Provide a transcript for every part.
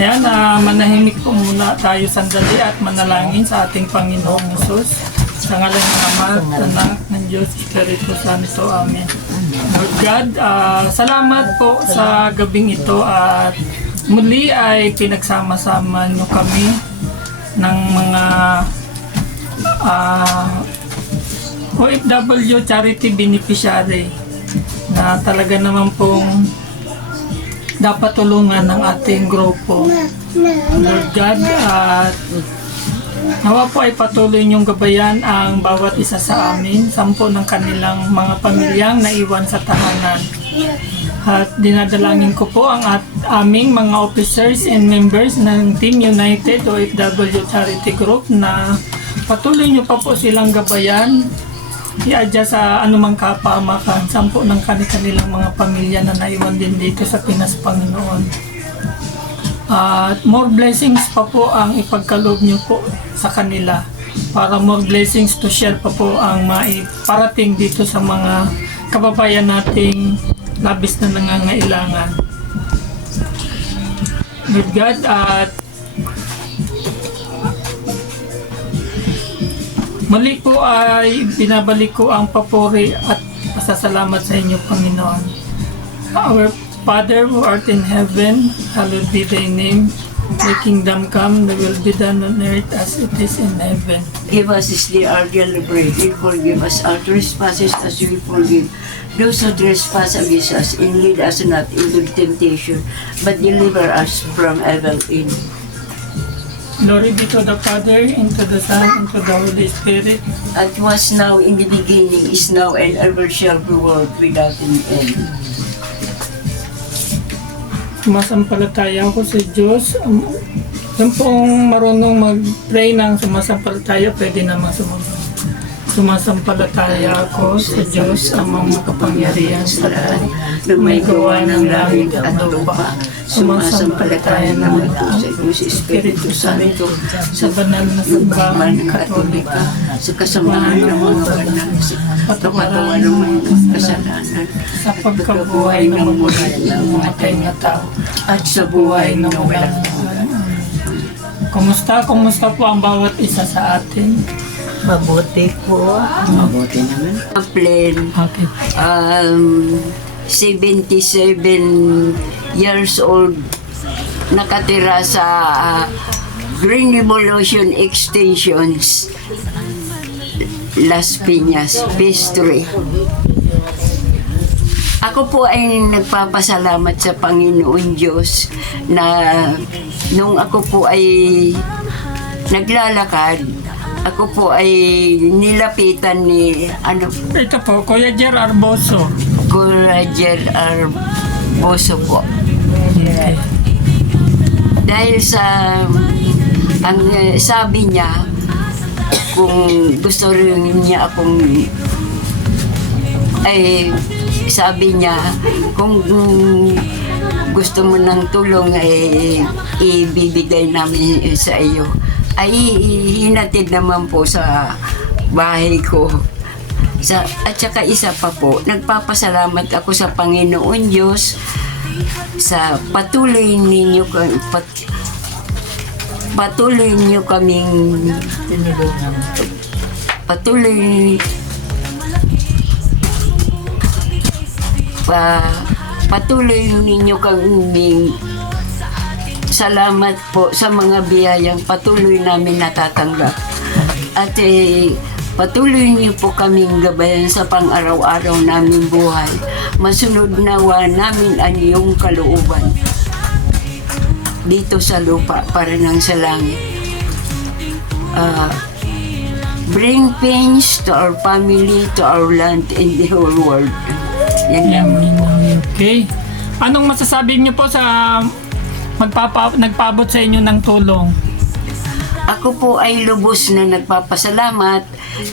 Ayan, manahimik po muna tayo sandali at manalangin sa ating Panginoong Hesus. Sa ngalan ng Ama at Anak ng Diyos, Espiritu Santo. Amen. Lord God, salamat po sa gabing ito at muli ay pinagsama-sama nyo kami ng mga OFW Charity Beneficiary na talaga naman pong dapat tulungan ng ating grupo. Lord God, at nawa po ay patuloy niyong gabayan ang bawat isa sa amin, 10 ng kanilang mga pamilyang naiwan sa tahanan. At dinadalangin ko po ang aming mga officers and members ng Team United OFW Charity Group na patuloy niyo pa po silang gabayan, i-adya sa anumang kapamakan, 10 ng kanilang mga pamilya na naiwan din dito sa Pinas, Panginoon. At more blessings pa po ang ipagkaloob niyo po sa kanila para more blessings to share pa po ang maiparating dito sa mga kababayan nating labis na nangangailangan. With God, at muli po ay binabalik ko ang papuri at pasasalamat sa inyo, Panginoon. Our Father who art in heaven, hallowed be thy name. Thy kingdom come, thy will be done on earth as it is in heaven. Give us this day our daily bread, and forgive us our trespasses as we forgive those who trespass against us, and lead us not into temptation, but deliver us from evil. Amen. Glory be to the Father, and to the Son, and to the Holy Spirit. As was now in the beginning, is now, and ever shall be, world without an end. Sumasampalataya ako sa Diyos. Yung pong marunong mag-pray ng sumasampalataya, pwede naman sumunod. Sumasampalataya ako sa Diyos, ang makapangyarihan sa lahat, na may gawa ng langit at lupa. Sumasampalataya naman ako sa Espiritu Santo, sa banal na sambahan Katolika, sa kasamahan ng mga banal, patawaran ng mga kasalanan, sa pagkabuhay ng mamatay na tao, at sa buhay na walang Kumusta po ang bawat isa sa atin? Mabuti po. mabuti naman. Plan, Okay. 77 years old, nakatira sa Green Revolution Extensions, Las Piñas, Phase 3. Ako po ay nagpapasalamat sa Panginoon Diyos na nung ako po ay naglalakad, ako po ay nilapitan ni Ito po, Kuya Jer Arboso. Courager Arboso po. Okay. Dahil sa ang sabi niya, kung gusto rin niya akong sabi niya, kung gusto mo ng tulong ibibigay namin sa iyo, ay hinatid naman po sa bahay ko. At saka isa pa po, nagpapasalamat ako sa Panginoon Diyos sa patuloy ninyo kaming patuloy ninyo kaming salamat po sa mga biyayang patuloy namin natatanggap. At patuloy niyo po kaming gabayan sa pang-araw-araw naming buhay. Masunod nawa namin ang iyong kalooban dito sa lupa para nang sa langit. Bring peace to our family, to our land, and the whole world. Yan naman. Okay. Anong masasabi niyo po sa nagpaabot sa inyo ng tulong? Ako po ay lubos na nagpapasalamat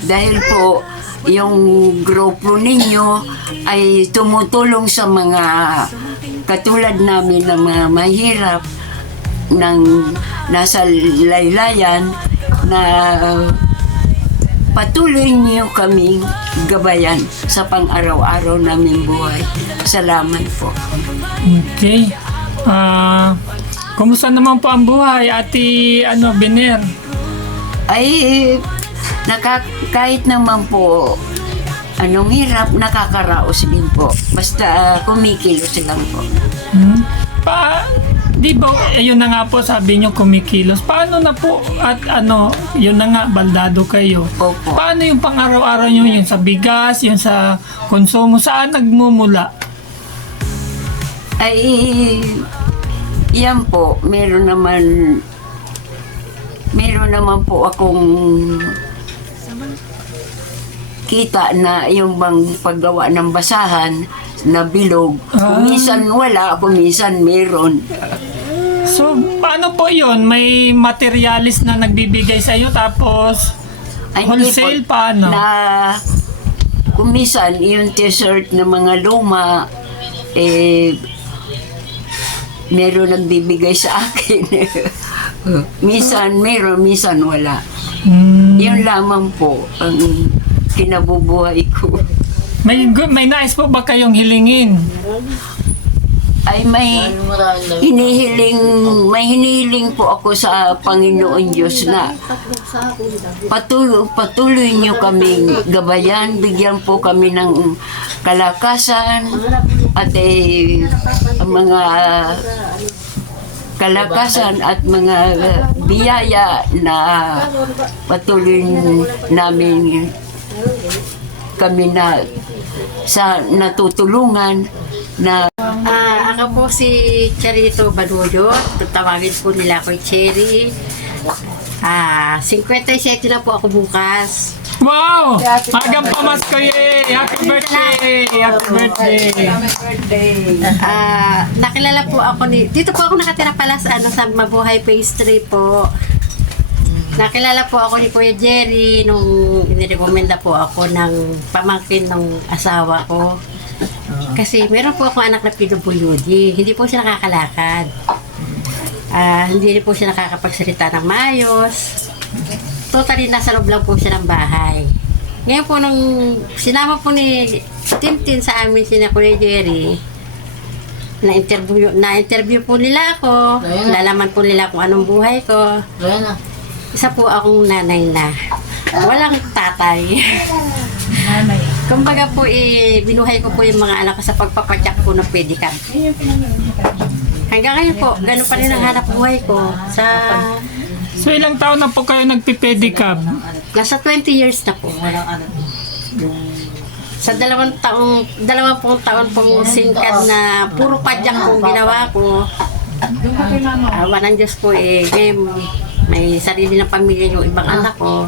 dahil po yung grupo ninyo ay tumutulong sa mga katulad namin na mga mahirap ng nasa laylayan na patuloy niyo kaming gabayan sa pang-araw-araw naming buhay. Salamat po. Okay. Kumusta naman po ang buhay, Ate Biner? Ay, kahit naman po, anong hirap, nakakaraos din po. Basta kumikilos lang po. Di ba, yun na nga po sabi nyo kumikilos. Paano na po at yun na nga, baldado kayo. Opo. Paano yung pang-araw-araw nyo yun sa bigas, yun sa konsumo, saan nagmumula? Ay, yan po, meron naman po akong kita na yung bang paggawa ng basahan na bilog. Kumisan wala, kumisan meron. So, paano po yun? May materialis na nagbibigay sa iyo tapos Ay, hindi wholesale po, paano? na kumisan yung t-shirt na mga luma, meron nagbibigay sa akin. Minsan meron, minsan wala. Yun lamang po ang kinabubuhay ko. May nais po ba kayong hilingin? Ay may hinihiling po ako sa Panginoon Diyos na patuloy niyo kaming gabayan, bigyan po kami ng kalakasan at ang mga kalakasan at mga biyaya na patuloy namin kami na sa natutulungan na Ako po si Charito Baduyot. Tawagin po nila ako Cherry. 57 na po ako bukas. Wow! Agang pamasko ye! Happy birthday! Happy birthday! Nakilala po ako dito po ako nakatira pala sa sa Mabuhay Phase 3 po. Nakilala po ako ni Kuya Jerry nung inirekomenda po ako ng pamangkin ng asawa ko. Kasi meron po akong anak na PWD. Hindi po siya nakakalakad. Hindi rin po siya nakakapagsalita ng maayos. Totally nasa loob lang po siya ng bahay. Ngayon po nung sinama po ni Tintin sa amin sina Kuya Jerry, na-interview po nila ako. Nalaman po nila kung anong buhay ko. Isa po akong nanay na walang tatay. Kumbaga po, binuhay ko po yung mga anak ko sa pagpapadyak po ng pedicab. Hanggang ngayon po, gano'n pa rin ang hanap buhay ko. So ilang taon na po kayo nagpipedicab? Nasa 20 years na po. Sa 2 taon pong singkad na puro padyak pong ginawa ko. Awa ng Diyos po ngayon, may sarili ng pamilya yung ibang anak ko.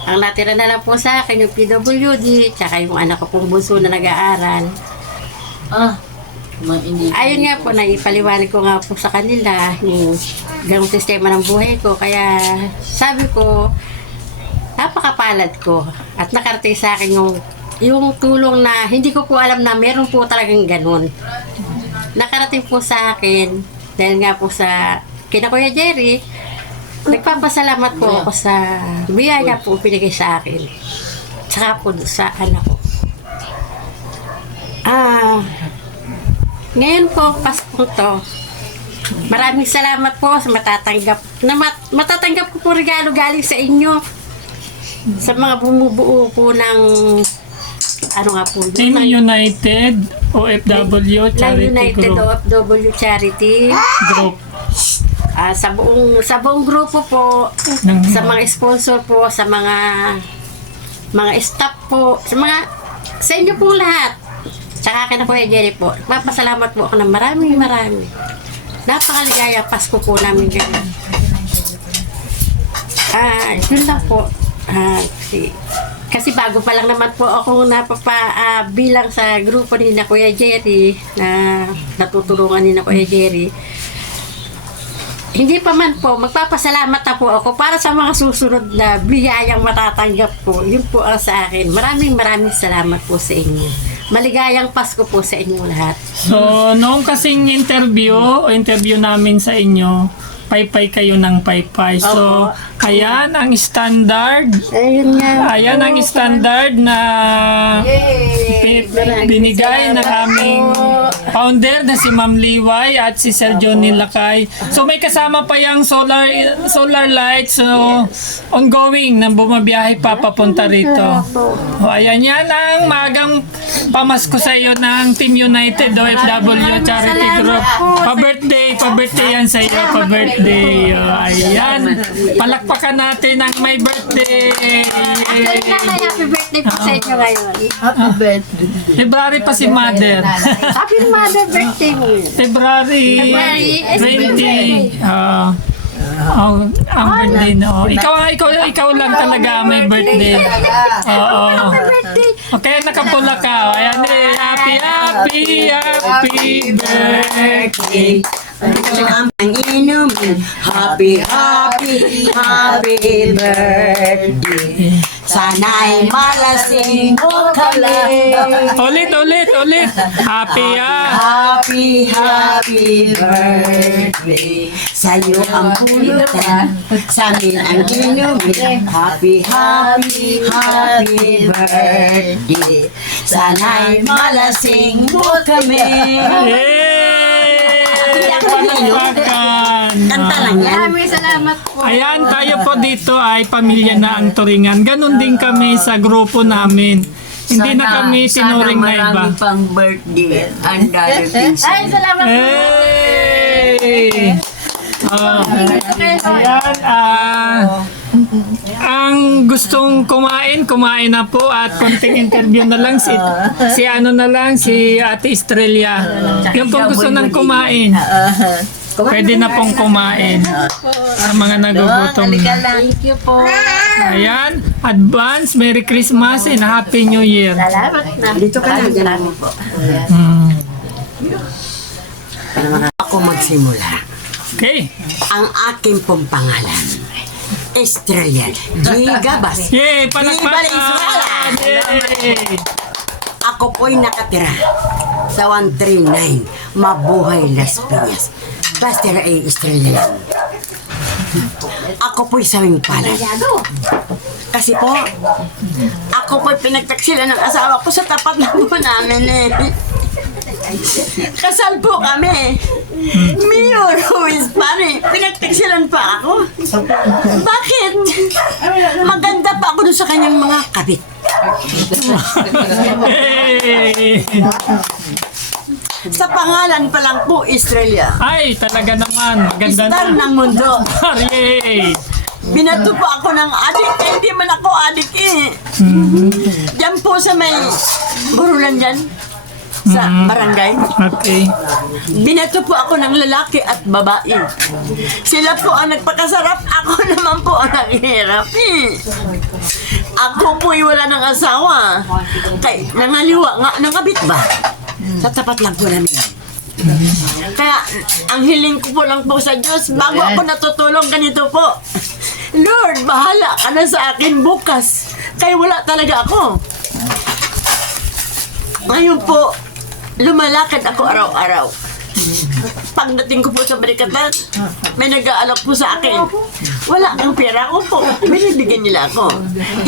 Ang natira na lang po sa akin yung PWD, tsaka yung anak ko pong bunso na nag-aaral. Ayun nga po, naipaliwanag ko nga po sa kanila yung ganong sistema ng buhay ko. Kaya sabi ko, napakapalad ko at nakarating sa akin yung tulong na hindi ko po alam na meron po talagang ganun. Nakarating po sa akin dahil nga po sa kina Kuya Jerry. Nagpapasalamat po ako sa biyaya po pinigay sa akin. Tsaka po sa anak ko. Ngayon po, Pasko to. Maraming salamat po sa matatanggap ko po regalo galing sa inyo. Sa mga bumubuo po ng Team United OFW Charity United Group. OFW Charity Group. Sa buong grupo po, sa mga sponsor po, sa mga staff po, sa inyo po lahat. Tsaka kina Kuya Jerry po. Magpapasalamat po ako ng maraming. Napakaligaya Pasko po namin ganyan. Yun lang po. Kasi bago pa lang naman po ako bilang sa grupo ni na Kuya Jerry, na natutulungan ni na Kuya Jerry. Hindi pa man po, magpapasalamat na po ako para sa mga susunod na biyayang matatanggap po. Yun po ang sa akin. Maraming salamat po sa inyo. Maligayang Pasko po sa inyo lahat. So, noong kasing interview namin sa inyo, paypay kayo ng paypay. So, ayan ang standard. Ayun nga. Ayan ang standard na binigay ng aming founder na si Ma'am Liway at si Sir Johnny Lakay. So may kasama pa yung solar lights. So ongoing na bumabiyahe pa papunta rito. O ayan yan ang magang pamasko sa iyo ng Team United OFW Charity Group. Pa-birthday yan sa iyo, pa-birthday. O, ayan. Palakpakan natin ang may birthday. Nanay, happy birthday po sa inyo ngayon. Happy birthday. February pa si Mother. Happy mother birthday mo. February 20. Ang birthday no. Ikaw lang talaga may birthday. Oo. Okay, nakapula ka. Ayan eh. Happy birthday. Ang inumin, happy birthday. Sana'y malasing mo kami. Ulit. Happy birthday. Sa'yo ang pulutan, sa amin ang inumin. Happy birthday. Sana'y malasing mo kami. Kanta lang yan. Maraming salamat po. Ayan, tayo po dito ay pamilya na ang Turingan. Ganon din kami sa grupo namin. Hindi na kami tinuring na iba. Marami pang birthday ang darating sa Ay, salamat po. Hey! Ayan, ang gustong kumain na po at konting interview na lang si Ate Estrella. Yung pong gusto nang kumain, pwede na pong kumain sa mga nagugutom na. Thank you po. Ayan, advance Merry Christmas and Happy New Year. Salamat na. Dito ka na, dyan mo po. Ako magsimula. Okay. Ang aking pong pangalan, Estrella G. Gabas. Yay! Palakpakan! Valenzuela! Yay! Ako po'y nakatira sa 139 Mabuhay Las Piñas. Basta na ay Estrella lang. Ako po'y sawing palad. Kasi po, ako po'y pinagtaksilan ng asawa ko sa tapat na po namin eh. Kasal po kami. Mayor, who is pare, pinagtaksilan pa ako. Bakit? Maganda pa ako doon sa kanyang mga kabit. Hey! Sa pangalan pa lang po, Estrella. Ay, talaga naman. Maganda Star na. ng mundo. Yay! Binato po ako ng adik. Eh, hindi man ako adik eh. Diyan po sa may burulan dyan. Sa barangay. Okay. Binato po ako ng lalaki at babae. Sila po ang nagpakasarap. Ako naman po ang naghihirap eh. Ako po'y wala ng asawa. Kay, nangaliwa nga, nangabit ba? Sa tapat lang po namin. Kaya, ang hiling ko po lang po sa Diyos, bago ako natutulong, ganito po. Lord, bahala ka na sa akin bukas. Kaya wala talaga ako. Ngayon po, lumalakad ako araw-araw. Pagdating ko po sa barikatan, may nag-aalok po sa akin. Wala kang pera ko po. Binibigyan nila ako.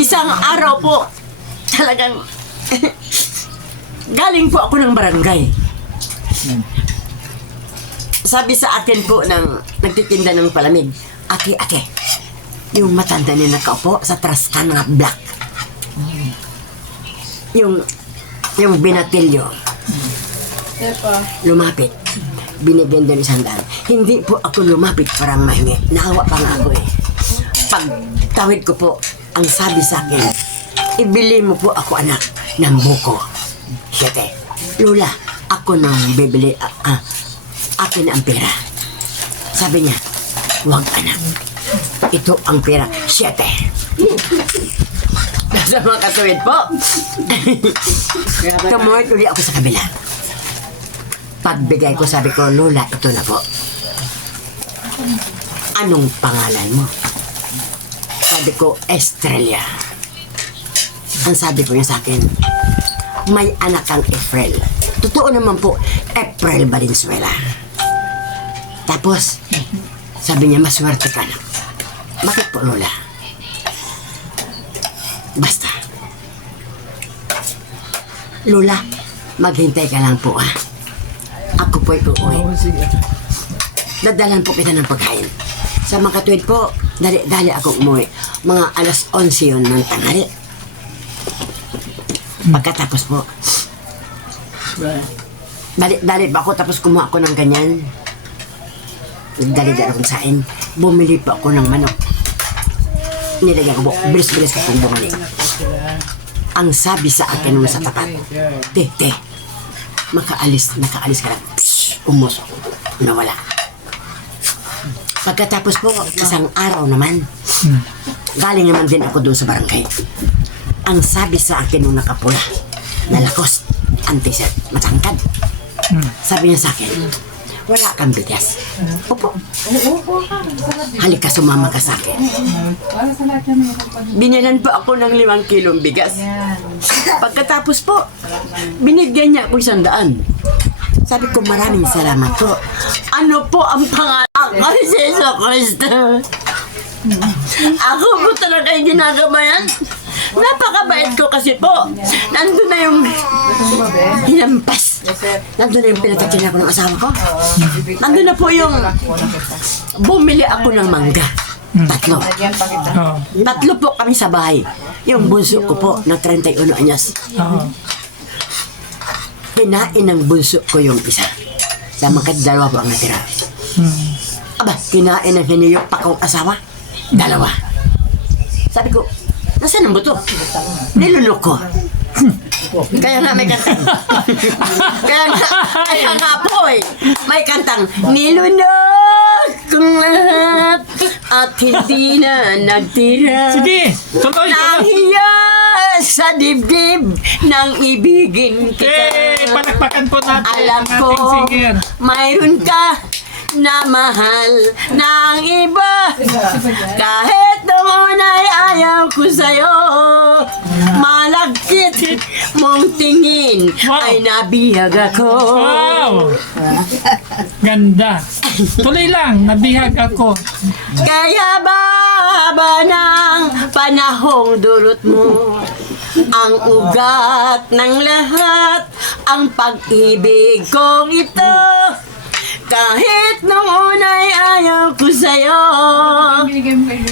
Isang araw po, talagang galing po ako ng barangay. Sabi sa akin po ng nagtitinda ng palamig, Ate, yung matanda niya nakaupo sa traskan ng black. Yung binatilyo. Lumapit. Binigyan din isang daan. Hindi po ako lumapit parang mahingi. Nakawa pa nga ako eh. Pag tawid ko po, ang sabi sa akin, ibili mo po ako anak ng buko. 7. Lola, ako nang bibili, akin ang pera. Sabi niya, huwag anak. Ito ang pera. 7. Nasa mga katuwid po. Tumuhit uli ako sa kabila. Pagbigay ko, sabi ko, Lola, ito na po. Anong pangalan mo? Sabi ko, Estrella. Ang sabi ko niya sa akin, may anak kang April. Totoo naman po, April Valenzuela. Tapos, sabi niya, maswerte ka na. Bakit po, Lola? Basta. Lola, maghintay ka lang po, po'y uuwi. Oo, sige. Dadalan po kita ng pagkain. Sa mga katuwid po, dali akong umuwi. Mga alas 11 yun ng tanghali. Pagkatapos po, dali ba ako tapos kumuha ako ng ganyan. Dali-dali akong sain. Bumili pa ako ng manok. Nilagyan ko po, bilis-bilis ko pong bumalik. Ang sabi sa akin nung sa tapat, te, nakaalis ka lang. Psh, umusok. Nawala. Pagkatapos po, isang araw naman, galing naman din ako doon sa barangay. Ang sabi sa akin nung nakapula, nalakos, anti-set, matangkad. Sabi niya sa akin, wala kang bigas. Opo. Halika, sumama ka sa akin. Binilan pa ako ng 5 kilong bigas. Pagkatapos po, binigyan niya ako 100. Sabi ko, maraming salamat po. Ano po ang pangalan ko, Jesu Cristo? Ako po talaga yung ginagawa yan. Napakabait ko kasi po. Nandun na yung hinampas. Nandun na yung pinagkatinan ko ng asawa ko. Nandun na po yung bumili ako ng mangga. 3. Oo. 3 po kami sa bahay. Yung bunso ko po na 31 anyos. Oo. Kinain ng bunso ko yung isa. Sa mga 2 po ang natira. Aba, kinain ng hiniyok pa kong asawa. 2. Sabi ko, nasaan ang buto? Nilunok ko. Kaya nga may kantang. kaya nga po eh. May kantang, nilunok kong lahat at hindi na nagtira. Sige, tuloy. Nahiya sa dibdib ng ibigin kita. Palakpakan po natin Alam ang ko, ating singer. mayroon ka na mahal ng iba. Kahit noon ay ayaw ko sa'yo, malagkit mong tingin ay nabihag ako. Wow! Ganda. Tuloy lang, nabihag ako. Kaya ba ng panahong dulot mo ang ugat ng lahat, ang pag-ibig kong ito. Kahit noon ay ayaw ko sa'yo,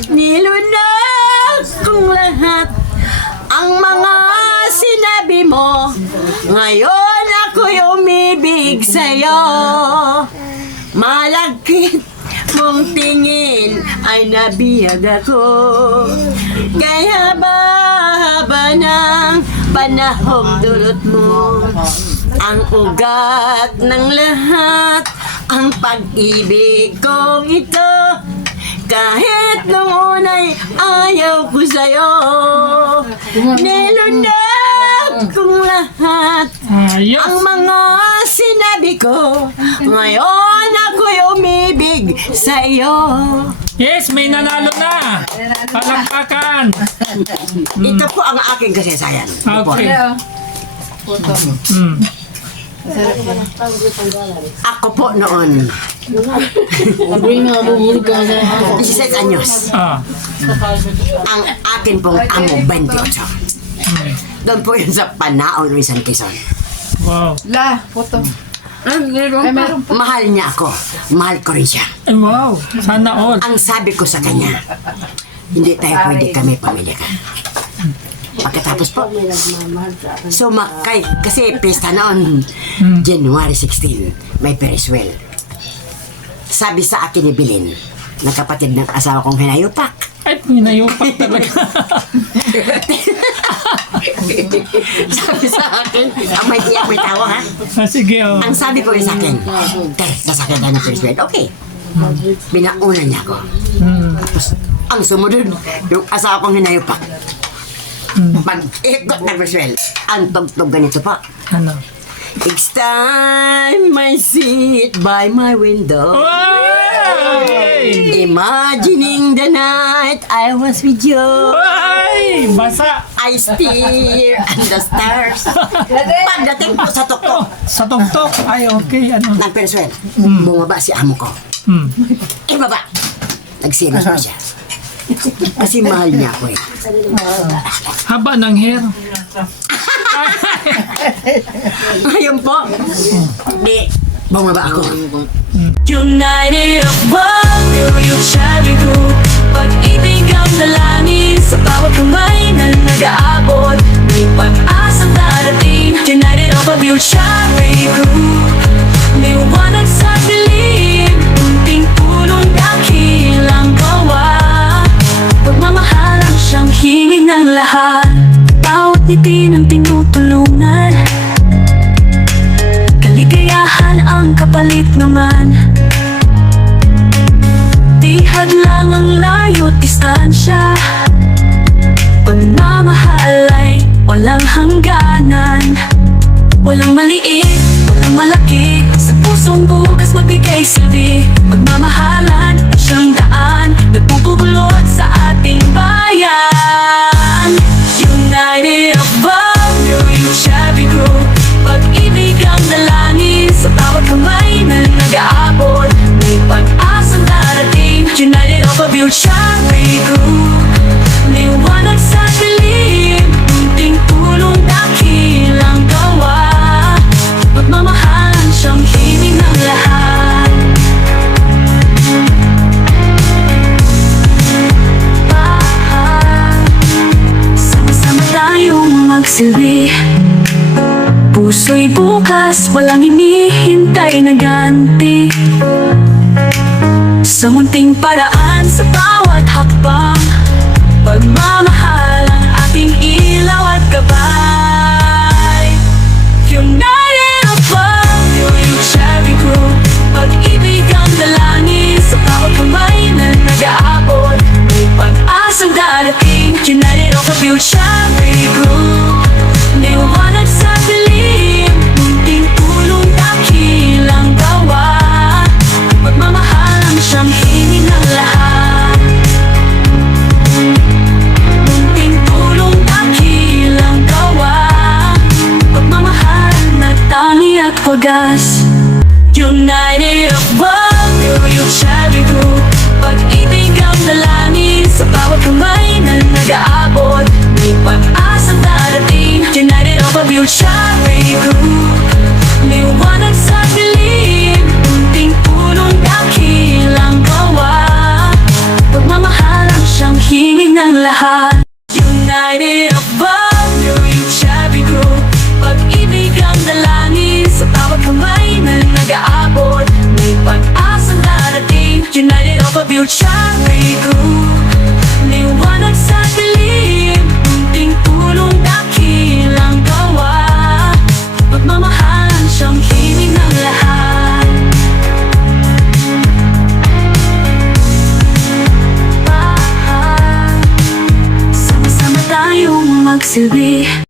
nilunok kong lahat ang mga sinabi mo. Ngayon ako'y umibig sa'yo. Malagkit mong tingin ay nabihag ako. Kaya ba ng panahong dulot mo ang ugat ng lahat, ang pag-ibig kong ito. Kahit noon ay ayaw ko sa'yo, nilunok kong lahat Ayos. ang mga sinabi ko. Ngayon ako'y umibig sa iyo. Yes, may nanalo na. Palakpakan. Ito po ang aking kasaysayan. Okay. Mm. Ako po noon, 16 anyos. Ah. Ang akin pong amo, 28. Doon po yun sa Panaon, Rizal, Quezon. Wow. Mahal niya ako. Mahal ko rin siya. Ay, wow. Sana all. Ang sabi ko sa kanya, hindi tayo pwede kami pamilya ka. Pagkatapos po, sumakay, kasi pesta noon, January 16, may Periswell. Sabi sa akin ni Bilin, ng kapatid ng asawa kong hinayupak, Ay, hinayupak talaga. sabi sa akin, ang may iyak, may tawa ha. Ah, sige, oh. Ang sabi ko rin sa akin, Ter, sasakyan tayo ng Periswell. Okay. Binauna niya ako. Tapos, ang sumunod, yung asawa kong hinayupak. Pag-ikot ng Periswell, ang tugtog ganito pa. Ano? Each time I sit by my window, Ay! imagining the night I was with you, Ay! Basa! I stare at the stars. Pagdating po sa tuktok Sa tugtok. Ay, okay. Ano? ng Periswell, bumaba si amo ko. Hmm. Ibaba! Nagsilos pa siya. Kasi mahal niya ako eh. Haba ng hair. Ayun po. Di, Bumaba ako. United of World, yung Cherry Group. Pag-ibig ang dalangin sa bawat kamay na nag-aabot. May pag-asang darating. United of a Cherry Group. Liwanag sa dilim, unting tulong dakilang gawa. Pagmamahalan siyang hiling ng lahat. Bawat ngiti ng tinutulungan. Kaligayahan ang kapalit naman. Di hadlang ang layo't distansya. Pagmamahal ay walang hangganan. Walang maliit, walang malaki. Sa pusong bukas magbigay silbi. Pagmamahalan ay siyang daan nagpupulot sa ating bayan. United of Value, yung Cherry Group. Pag-ibig ang dalangin sa bawat kamay na nag-aabot. May pag-asang darating. United of a Cherry Group. Liwanag sa dilim, unting tulong dakilang gawa. Pagmamahalan siyang hiling ng lahat. Sama-sama tayong magsilbi. Puso'y bukas, walang hinihintay na ganti. Sa munting paraan, sa bawat hakbang. Pagmamahal ang ating ilaw at gabay. United of Value, yung Cherry Group. Pag-ibig ang dalangin sa bawat kamay na nag-aabot. May pag-asang darating. United of a Cherry Group. Liwanag sa dilim, munting tulong dakilang gawa. Pagmamahal ang siyang hiling ng lahat. Munting tulong dakilang gawa. Pagmamahal na tangi at wagas. United of Value, yung Cherry Group. Pag-ibig ang dalangin sa bawat kamay na nag-aabot. May pag-asang darating. United of a Cherry Group. Liwanag sa dilim, unting tulong dakilang gawa. Pagmamahal ang siyang hiling ng lahat. United of Value, yung Cherry Group. Pag-ibig ang dalangin sa bawat kamay na nag-aabot. May pag-asang darating. United of a Cherry Group. Liwanag sa dilim, unting tulong dakilang gawa. Pagmamahal ang siyang hiling ng lahat. Sama-sama tayong magsilbi.